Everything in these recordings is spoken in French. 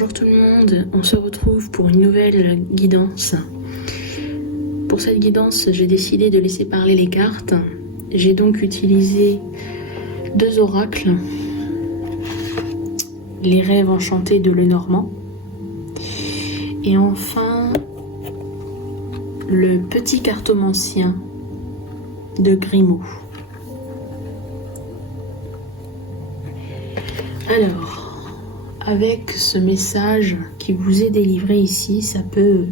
Bonjour tout le monde, on se retrouve pour une nouvelle guidance. Pour cette guidance, j'ai décidé de laisser parler les cartes. J'ai donc utilisé 2 oracles, les rêves enchantés de Lenormand et enfin le petit cartomancien de Grimaud. Alors, avec ce message qui vous est délivré ici, ça peut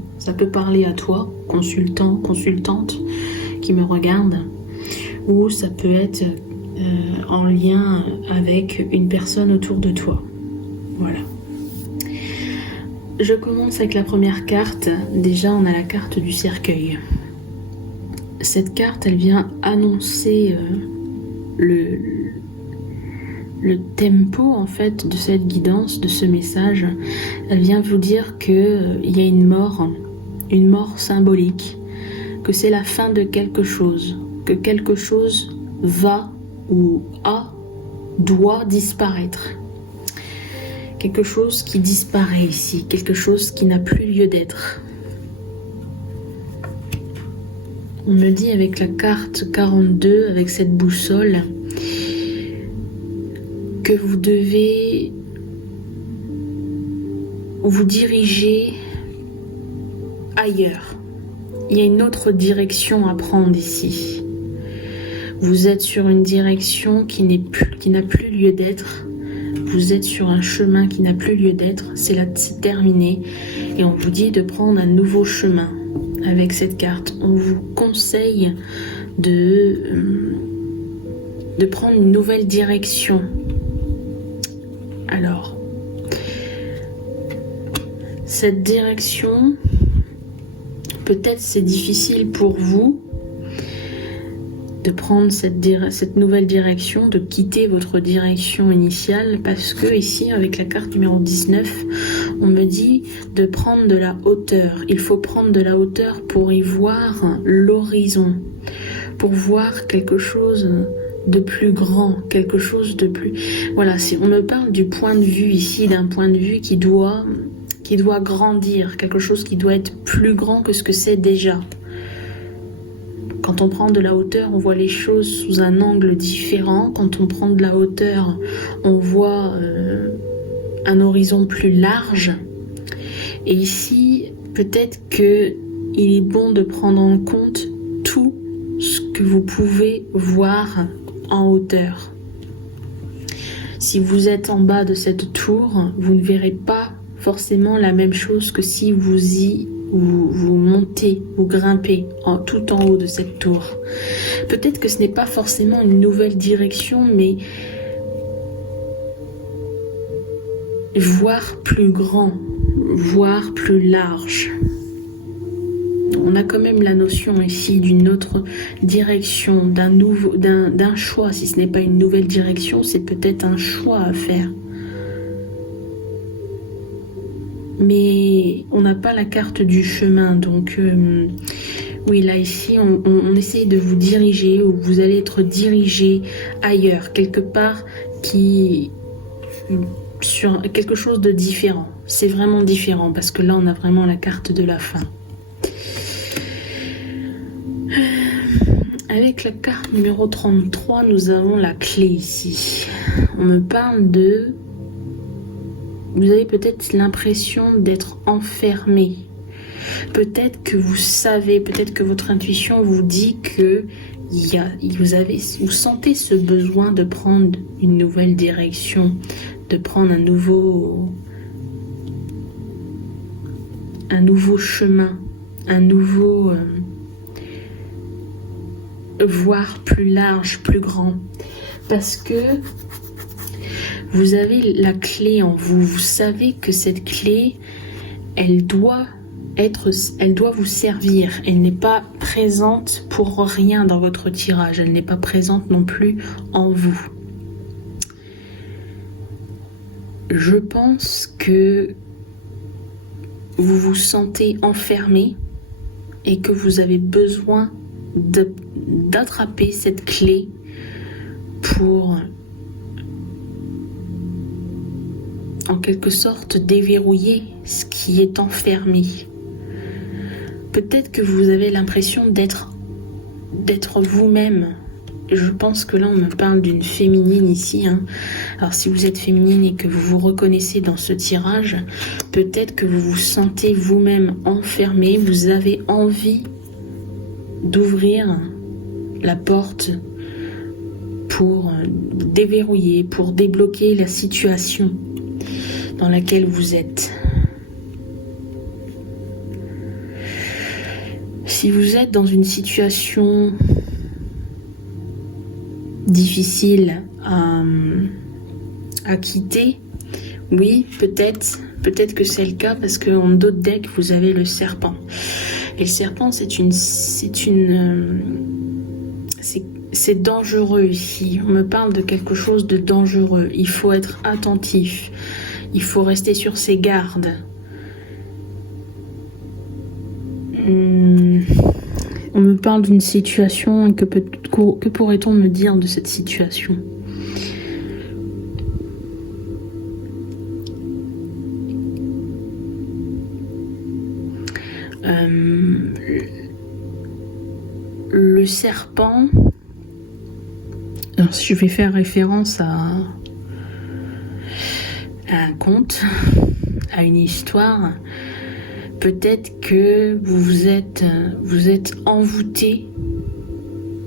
parler à toi, consultant, consultante qui me regarde, ou ça peut être en lien avec une personne autour de toi. Voilà. Je commence avec la première carte. Déjà, on a la carte du cercueil. Cette carte, elle vient annoncer le tempo en fait de cette guidance, de ce message. Elle vient vous dire que il y a une mort symbolique, que c'est la fin de quelque chose, que quelque chose va ou doit disparaître. Quelque chose qui disparaît ici, quelque chose qui n'a plus lieu d'être. On me dit avec la carte 42, avec cette boussole, que vous devez vous diriger ailleurs. Il y a une autre direction à prendre ici. Vous êtes sur une direction qui n'a plus lieu d'être. Vous êtes sur un chemin qui n'a plus lieu d'être. C'est terminé. Et on vous dit de prendre un nouveau chemin avec cette carte. On vous conseille de prendre une nouvelle direction. Alors, cette direction, peut-être c'est difficile pour vous de prendre cette nouvelle direction, de quitter votre direction initiale, parce que ici, avec la carte numéro 19, on me dit de prendre de la hauteur. Il faut prendre de la hauteur pour y voir l'horizon, pour voir quelque chose de plus grand, quelque chose de plus... Voilà, si on me parle du point de vue ici, d'un point de vue qui doit grandir, quelque chose qui doit être plus grand que ce que c'est déjà. Quand on prend de la hauteur, on voit les choses sous un angle différent. Quand on prend de la hauteur, on voit un horizon plus large. Et ici, peut-être qu'il est bon de prendre en compte tout ce que vous pouvez voir en hauteur. Si vous êtes en bas de cette tour, vous ne verrez pas forcément la même chose que si vous montez, vous grimpez tout en haut de cette tour. Peut-être que ce n'est pas forcément une nouvelle direction, mais voir plus grand, voir plus large. On a quand même la notion ici d'une autre direction, d'un choix. Si ce n'est pas une nouvelle direction, c'est peut-être un choix à faire. Mais on n'a pas la carte du chemin, donc oui, là ici, on essaye de vous diriger, ou vous allez être dirigé ailleurs, quelque part sur quelque chose de différent. C'est vraiment différent, parce que là, on a vraiment la carte de la fin. Avec la carte numéro 33, nous avons la clé ici. On me parle de... Vous avez peut-être l'impression d'être enfermé. Peut-être que vous savez, peut-être que votre intuition vous dit que vous sentez ce besoin de prendre une nouvelle direction, de prendre un nouveau chemin, un nouveau... voir plus large, plus grand, parce que vous avez la clé en vous. Vous savez que cette clé, elle doit vous servir. Elle n'est pas présente pour rien dans votre tirage. Elle n'est pas présente non plus en vous. Je pense que vous vous sentez enfermé et que vous avez besoin d'attraper cette clé pour en quelque sorte déverrouiller ce qui est enfermé. Peut-être que vous avez l'impression d'être vous-même. Je pense que là on me parle d'une féminine ici, hein. Alors si vous êtes féminine et que vous vous reconnaissez dans ce tirage, peut-être que vous vous sentez vous-même enfermé, vous avez envie d'ouvrir la porte pour déverrouiller, pour débloquer la situation dans laquelle vous êtes. Si vous êtes dans une situation difficile à quitter, oui, peut-être que c'est le cas parce qu'en dos de deck, vous avez le serpent. Et le serpent, c'est dangereux ici. On me parle de quelque chose de dangereux. Il faut être attentif. Il faut rester sur ses gardes. On me parle d'une situation. Que pourrait-on me dire de cette situation ? Le serpent, alors si je vais faire référence à un conte, à une histoire, peut-être que vous êtes envoûté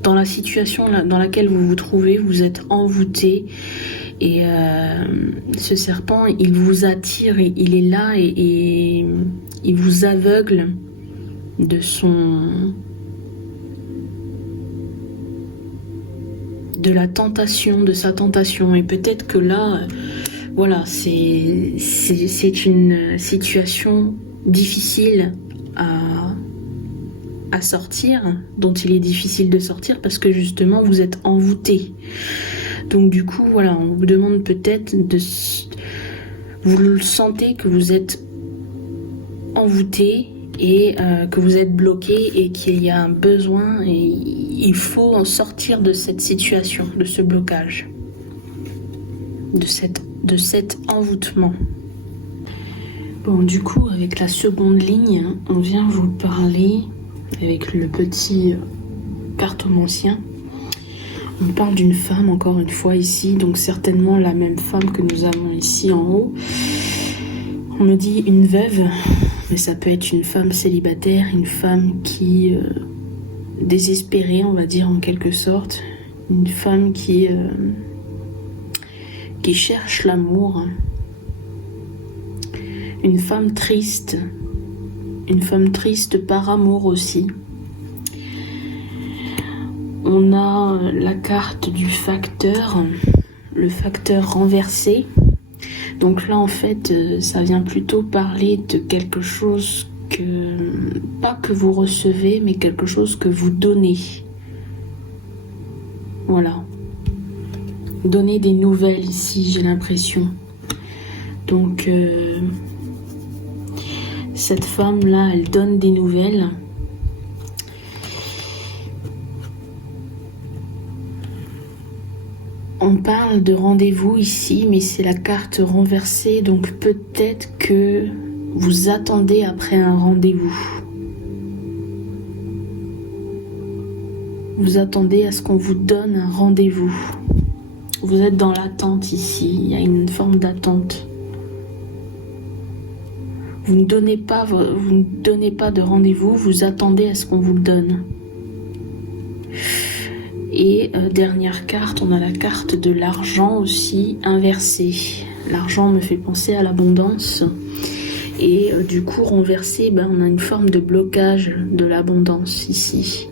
dans la situation dans laquelle vous vous trouvez, vous êtes envoûté et ce serpent, il vous attire, et il est là et il vous aveugle de la tentation, de sa tentation. Et peut-être que là, voilà, c'est une situation difficile à sortir, dont il est difficile de sortir parce que justement vous êtes envoûté. Donc du coup, voilà, on vous demande peut-être vous le sentez que vous êtes envoûté et que vous êtes bloqué et qu'il y a un besoin et il faut en sortir de cette situation, de ce blocage, de cet envoûtement. Bon, du coup, avec la seconde ligne, on vient vous parler avec le petit cartomancien. On parle d'une femme, encore une fois, ici, donc certainement la même femme que nous avons ici en haut. On me dit une veuve, mais ça peut être une femme célibataire, une femme qui désespérée, on va dire en quelque sorte, une femme qui cherche l'amour, une femme triste par amour aussi. On a la carte du facteur, le facteur renversé. Donc là, en fait, ça vient plutôt parler de quelque chose pas que vous recevez, mais quelque chose que vous donnez. Voilà. Donner des nouvelles ici, j'ai l'impression. Donc, cette femme-là, elle donne des nouvelles. On parle de rendez-vous ici, mais c'est la carte renversée, donc peut-être que vous attendez après un rendez-vous. Vous attendez à ce qu'on vous donne un rendez-vous. Vous êtes dans l'attente ici, il y a une forme d'attente. Vous ne donnez pas de rendez-vous, vous attendez à ce qu'on vous le donne. Et dernière carte, on a la carte de l'argent aussi inversée. L'argent me fait penser à l'abondance. Et du coup, renversé, on a une forme de blocage de l'abondance ici.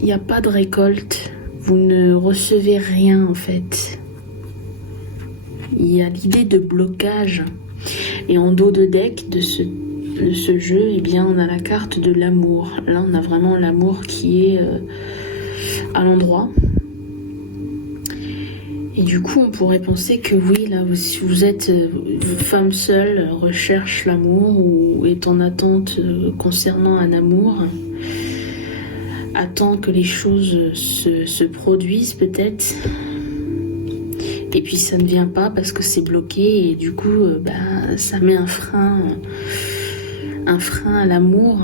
Il n'y a pas de récolte. Vous ne recevez rien en fait. Il y a l'idée de blocage. Et en dos de deck de ce jeu, eh bien, on a la carte de l'amour. Là, on a vraiment l'amour qui est à l'endroit. Et du coup, on pourrait penser que oui, là, si vous êtes femme seule, recherche l'amour ou est en attente concernant un amour, attend que les choses se produisent peut-être, Et puis ça ne vient pas parce que c'est bloqué et du coup ça met un frein à l'amour,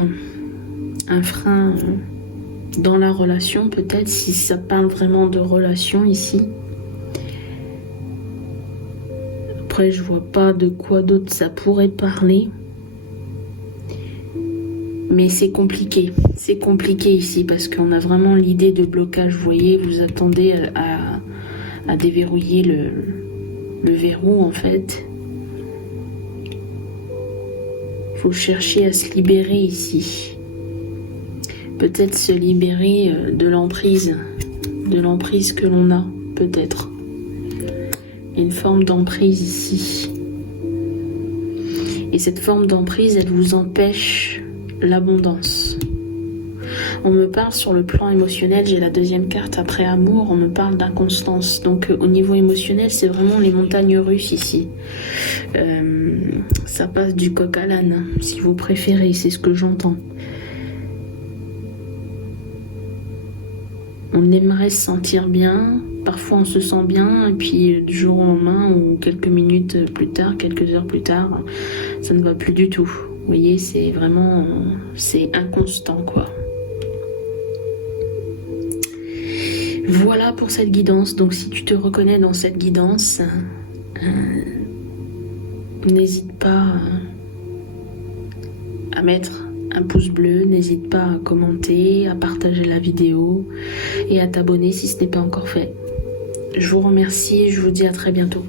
un frein dans la relation peut-être, si ça parle vraiment de relation ici. Après je vois pas de quoi d'autre ça pourrait parler. Mais c'est compliqué ici parce qu'on a vraiment l'idée de blocage. Vous voyez, vous attendez à déverrouiller le verrou en fait. Faut chercher à se libérer ici. Peut-être se libérer de l'emprise que l'on a, peut-être. Une forme d'emprise ici. Et cette forme d'emprise, elle vous empêche l'abondance. On me parle sur le plan émotionnel, j'ai la deuxième carte après amour, on me parle d'inconstance. Donc au niveau émotionnel, c'est vraiment les montagnes russes ici. Ça passe du coq à l'âne, si vous préférez, c'est ce que j'entends. On aimerait se sentir bien, parfois on se sent bien, et puis du jour au lendemain, ou quelques minutes plus tard, quelques heures plus tard, ça ne va plus du tout. Vous voyez, c'est vraiment, c'est inconstant, quoi. Voilà pour cette guidance. Donc si tu te reconnais dans cette guidance, n'hésite pas à mettre un pouce bleu, n'hésite pas à commenter, à partager la vidéo et à t'abonner si ce n'est pas encore fait. Je vous remercie et je vous dis à très bientôt.